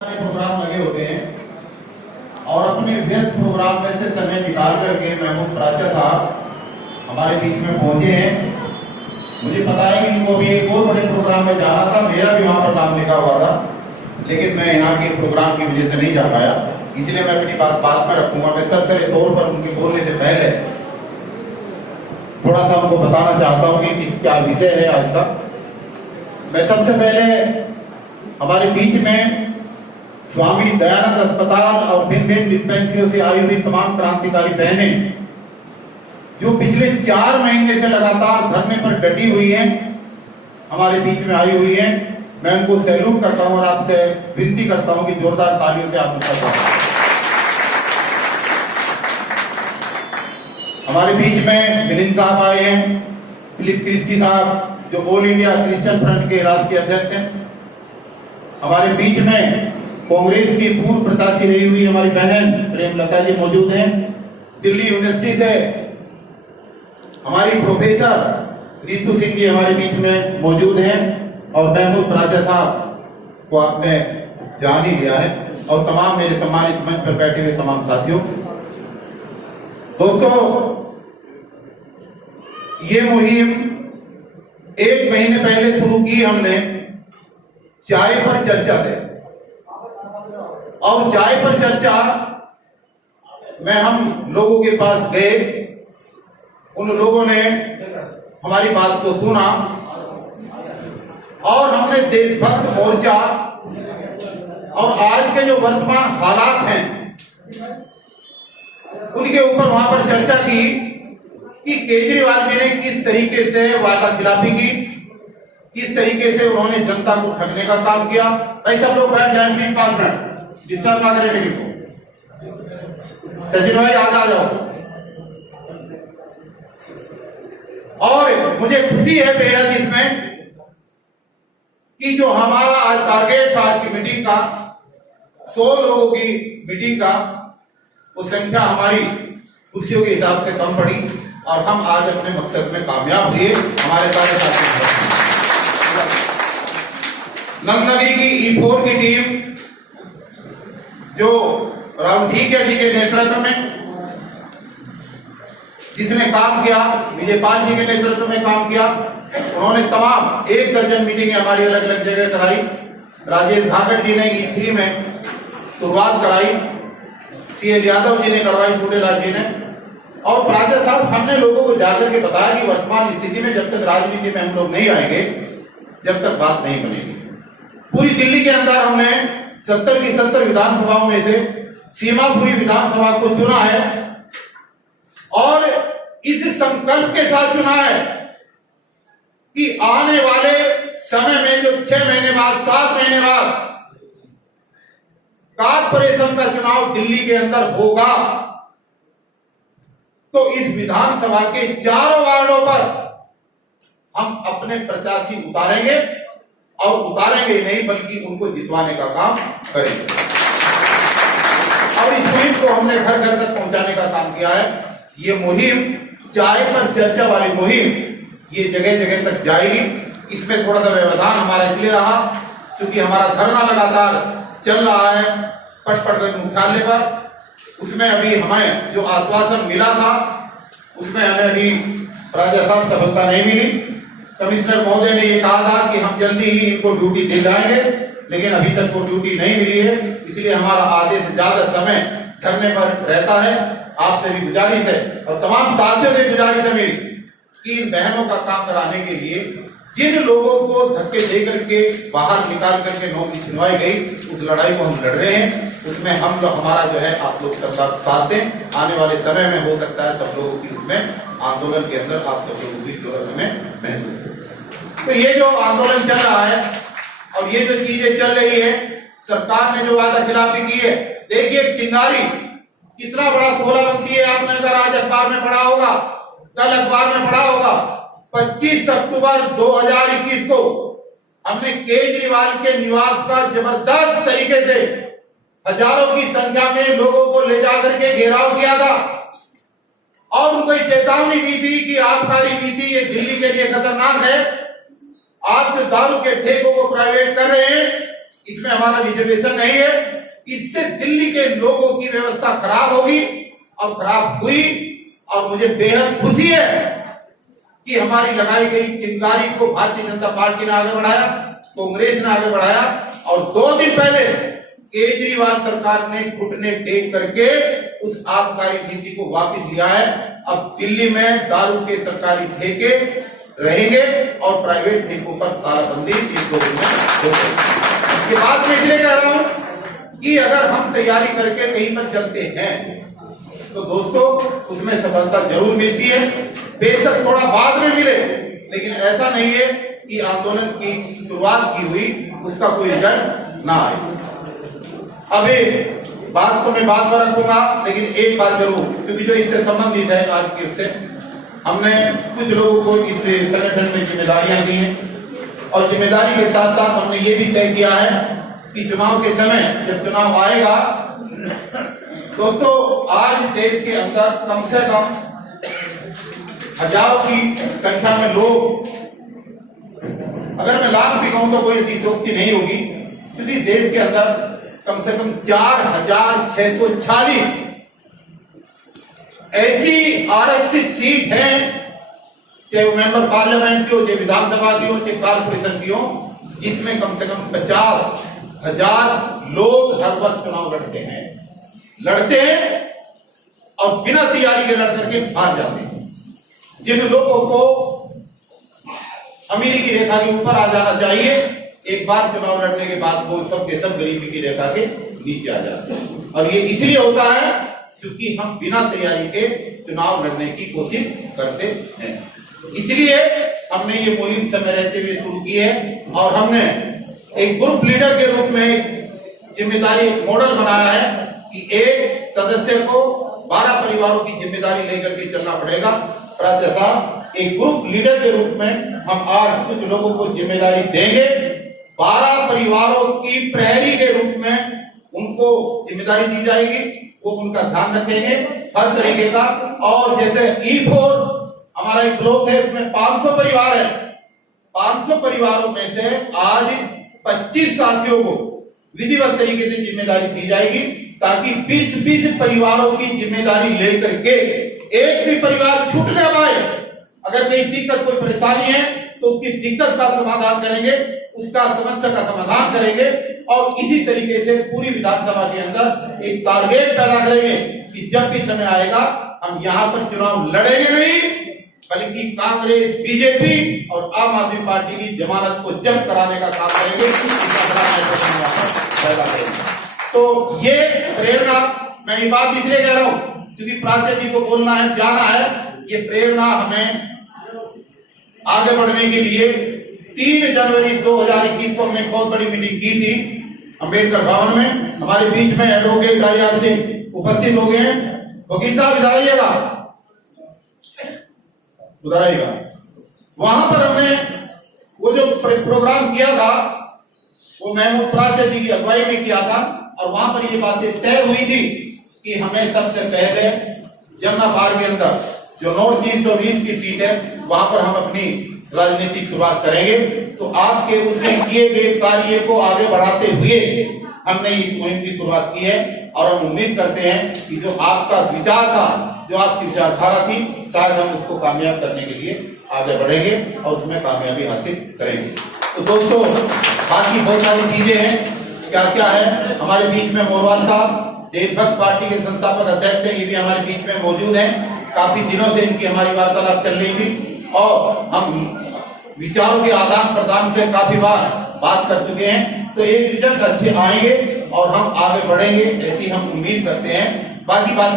Programme लगे होते हैं और अपने व्यस्त प्रोग्राम में से समय निकाल करके महमूद प्राचा साहब हमारे बीच में पहुंचे हैं। मुझे पता है कि इनको भी एक और बड़े प्रोग्राम में जाना था, मेरा भी वहां पर नाम लिखा हुआ था, लेकिन मैं यहाँ के प्रोग्राम की वजह से नहीं जा पाया, इसलिए मैं अपनी बात बाद में रखूंगा। मैं सरसरी तौर पर उनके बोलने से पहले थोड़ा सा उनको बताना चाहता हूँ कि किस क्या विषय है आज का। मैं सबसे पहले हमारे बीच में स्वामी दयानंद अस्पताल और भिन्न भिन्न डिस्पेंसरियों से आई हुई तमाम क्रांतिकारी बहनें जो पिछले 4 महीने से लगातार धरने पर डटी हुई हैं, हमारे बीच में आई हुई हैं। मैं उनको सैल्यूट करता हूं और आपसे विनती करता हूं कि जोरदार तालियों से आप उनका स्वागत। हमारे बीच में मिलिंद साहब आए हैं, फिलिप क्रिस्टी साहब जो ऑल इंडिया क्रिश्चियन फ्रंट के राष्ट्रीय अध्यक्ष हैं। हमारे बीच में कांग्रेस की पूर्व प्रत्याशी रही हुई हमारी बहन प्रेमलता जी मौजूद हैं। दिल्ली यूनिवर्सिटी से हमारी प्रोफेसर रितु सिंह जी हमारे बीच में मौजूद हैं और महमूद प्राचा साहब को आपने जान ही लिया है, और तमाम मेरे सम्मानित मंच पर बैठे हुए तमाम साथियों। दोस्तों, ये मुहिम 1 महीने पहले शुरू की हमने चाय पर चर्चा से, और चाय पर चर्चा में हम लोगों के पास गए, उन लोगों ने हमारी बात को सुना और हमने देशभक्त मोर्चा और आज के जो वर्तमान हालात हैं उनके ऊपर वहां पर चर्चा की कि केजरीवाल जी ने किस तरीके से वादा खिलाफी की, किस तरीके से उन्होंने जनता को ठगने का काम किया। भाई सब लोग बैठ जाए प्लीज, 5 मिनट डिस्टर्ब ना करें मीटिंग को। सचिन भाई आगे आ जाओ। और मुझे खुशी है बेहद इसमें कि जो हमारा आज टारगेट था आज की मीटिंग का 100 लोगों की मीटिंग का, वो संख्या हमारी खुशियों के हिसाब से कम पड़ी और हम आज अपने मकसद में कामयाब हुए। हमारे साथ नंदनगरी की E4 की टीम जो राहुल जी के नेतृत्व में जिसने काम किया, विजय पाल जी के नेतृत्व में काम किया, उन्होंने तमाम 1 दर्जन मीटिंगें हमारी अलग अलग जगह कराई। राजेश धाकड़ जी ने E3 में शुरुआत कराई, CL यादव जी ने करवाई, फूलेलाल जी ने, और प्राचा साहब हमने लोगों को जाकर के बताया कि वर्तमान स्थिति में जब तक राजनीति में हम लोग नहीं आएंगे, जब तक बात नहीं बनेगी। पूरी दिल्ली के अंदर हमने 70 की 70 विधानसभाओं में से सीमापुरी विधानसभा को चुना है और इस संकल्प के साथ चुना है कि आने वाले समय में जो 6 महीने बाद 7 महीने बाद कारपोरेशन का चुनाव दिल्ली के अंदर होगा तो इस विधानसभा के 4 वार्डों पर हम अपने प्रत्याशी उतारेंगे, और उतारेंगे ही नहीं बल्कि उनको जितवाने का काम करेंगे। और इस मुहिम को हमने घर घर तक पहुंचाने का काम किया है। ये मुहिम चाय पर चर्चा वाली मुहिम ये जगह जगह तक जाएगी। इसमें थोड़ा सा व्यवधान हमारा इसलिए रहा क्योंकि हमारा धरना लगातार चल रहा है पटपड़गंज मुख्यालय पर। उसमें अभी हमें जो आश्वासन मिला था उसमें हमें अभी प्राचा साहब सफलता नहीं मिली। कमिश्नर महोदय ने ये कहा था कि हम जल्दी ही इनको ड्यूटी दे जाएंगे, लेकिन अभी तक वो ड्यूटी नहीं मिली है, इसलिए हमारा आधे से ज्यादा समय धरने पर रहता है। आपसे भी गुजारिश है और तमाम साथियों से गुजारिश है मेरी कि इन बहनों का काम कराने के लिए जिन लोगों को धक्के दे करके बाहर निकाल करके नौकरी छिनवाई गई, उस लड़ाई को हम लड़ रहे हैं। उसमें हम लोग हमारा जो है आप लोग सब साथ दें। आने वाले समय में हो सकता है सब लोगों की उसमें आंदोलन के अंदर आप सब लोगों की जरूरत हमें महसूस हो। तो ये जो आंदोलन चल रहा है और ये जो चीजें चल रही है, सरकार ने जो वादा खिलाफी की है, देखिए चिंगारी कितना बड़ा शोला बनती है। आपने अगर आज अखबार में पढ़ा होगा, कल अखबार में पढ़ा होगा, 25 अक्टूबर 2021 को हमने केजरीवाल के निवास का जबरदस्त तरीके से हजारों की संख्या में लोगों को ले जाकर के घेराव किया था और उनको चेतावनी दी थी कि आबकारी नीति ये दिल्ली के लिए खतरनाक है। आप जो दारू के ठेकों को प्राइवेट कर रहे हैं, इसमें हमारा रिजर्वेशन नहीं है। इससे दिल्ली के लोगों की व्यवस्था खराब होगी और खराब हुई। और मुझे बेहद खुशी है कि हमारी लगाई गई चिंगारी को भारतीय जनता पार्टी ने आगे बढ़ाया, कांग्रेस ने आगे बढ़ाया। और 2 दिन पहले केजरीवाल सरकार ने घुटने टेक करके उस आबकारी नीति को वापस लिया है। अब दिल्ली में दारू के सरकारी ठेके रहेंगे और प्राइवेट ठेकों पर तालाबंदी 1-2 दिन में होगी। ये बात मैं इसलिए कह रहा हूं कि अगर हम तैयारी करके कहीं पर चलते हैं तो दोस्तों उसमें सफलता जरूर मिलती है, बेशक थोड़ा बाद में मिले, लेकिन ऐसा नहीं है कि आंदोलन की शुरुआत की हुई उसका कोई रिजल्ट ना आए। अभी बात तो मैं बाद में रखूंगा, लेकिन एक बात जरूर, क्योंकि जो इससे संबंधित है आज के उससे हमने कुछ लोगों को इस संगठन में जिम्मेदारियां दी हैं और जिम्मेदारी के साथ साथ हमने ये भी तय किया है कि चुनाव के समय जब चुनाव आएगा दोस्तों, आज देश के अंदर कम से कम हजारों की संख्या में लोग, अगर मैं लाख भी कहूं तो कोई अतिशयोक्ति नहीं होगी, क्योंकि देश के अंदर कम से कम 4640 ऐसी आरक्षित सीट है, चाहे वो मेंबर पार्लियामेंट की हो, चाहे विधानसभा की हो, चाहे कारपोरेशन की हो, जिसमें कम से कम 50,000 लोग हर वर्ष चुनाव लड़ते हैं और बिना तैयारी के लड़ करके हार जाते हैं। जिन लोगों को अमीरी की रेखा के ऊपर आ जाना चाहिए, एक बार चुनाव लड़ने के बाद वो सब के सब गरीबी की रेखा के नीचे आ जाते हैं। और ये इसलिए होता है क्योंकि हम बिना तैयारी के चुनाव लड़ने की कोशिश करते हैं। इसलिए हमने ये मुहिम समय रहते हुए शुरू की है और हमने एक ग्रुप लीडर के रूप में एक जिम्मेदारी, एक मॉडल बनाया है कि एक सदस्य को 12 परिवारों की जिम्मेदारी लेकर के चलना पड़ेगा। प्रातः एक ग्रुप लीडर के रूप में हम आज कुछ लोगों को जिम्मेदारी देंगे। 12 परिवारों की प्रहरी के रूप में उनको जिम्मेदारी दी जाएगी, वो उनका ध्यान रखेंगे हर तरीके का। और जैसे E4 हमारा एक ब्लॉक है, उसमें 500 परिवार है, 500 परिवारों में से आज 25 साथियों को विधिवत तरीके से जिम्मेदारी दी जाएगी, ताकि 20-20 परिवारों की जिम्मेदारी लेकर के एक भी परिवार छूट न पाए। अगर कहीं दिक्कत, कोई परेशानी है तो उसकी दिक्कत का समाधान करेंगे, उसका समस्या का समाधान करेंगे। और इसी तरीके से पूरी विधानसभा के अंदर एक टारगेट पैदा करेंगे कि जब भी समय आएगा हम यहाँ पर चुनाव लड़ेंगे नहीं, बल्कि कांग्रेस, बीजेपी और आम आदमी पार्टी की जमानत को जब्त कराने का काम करेंगे, पैदा करेंगे। तो ये प्रेरणा, मैं ये बात इसलिए कह रहा हूं क्योंकि प्राचार्य जी को बोलना है, जाना है। ये प्रेरणा हमें आगे बढ़ने के लिए 3 जनवरी 2021 को हमने बहुत बड़ी मीटिंग की थी अंबेडकर भवन में। हमारे बीच में एडवोकेट IR सिंह उपस्थित हो गए हैं। वकील साहब इधर आइएगा, उधर आइएगा। वहां पर हमने वो जो प्रोग्राम किया था वो महमूद प्राचार्य जी की अगुवाई में किया था और वहां पर ये बातें तय हुई थी कि हमें सबसे पहले जमनाबाद के अंदर जो नॉर्थ ईस्ट और ईस्ट की सीट है वहां पर हम अपनी राजनीतिक शुरुआत करेंगे। तो आपके उसमें किए गए कार्य को आगे बढ़ाते हुए हमने इस मुहिम की शुरुआत की है और हम उम्मीद करते हैं कि जो आपका विचार था, जो आपकी विचारधारा थी, शायद हम उसको कामयाब करने के लिए आगे बढ़ेंगे और उसमें कामयाबी हासिल करेंगे। तो दोस्तों, बाकी बहुत सारी चीजें हैं, क्या क्या है। हमारे बीच में मोरवाल साहब देशभक्त पार्टी के संस्थापक अध्यक्ष हैं, ये भी हमारे बीच में मौजूद हैं। काफी दिनों से इनकी हमारी वार्तालाप चल रही थी और हम विचारों के आदान प्रदान से काफी बार बात कर चुके हैं। तो एक रिजल्ट अच्छे आएंगे और हम आगे बढ़ेंगे, ऐसी हम उम्मीद करते हैं। बाकी बातें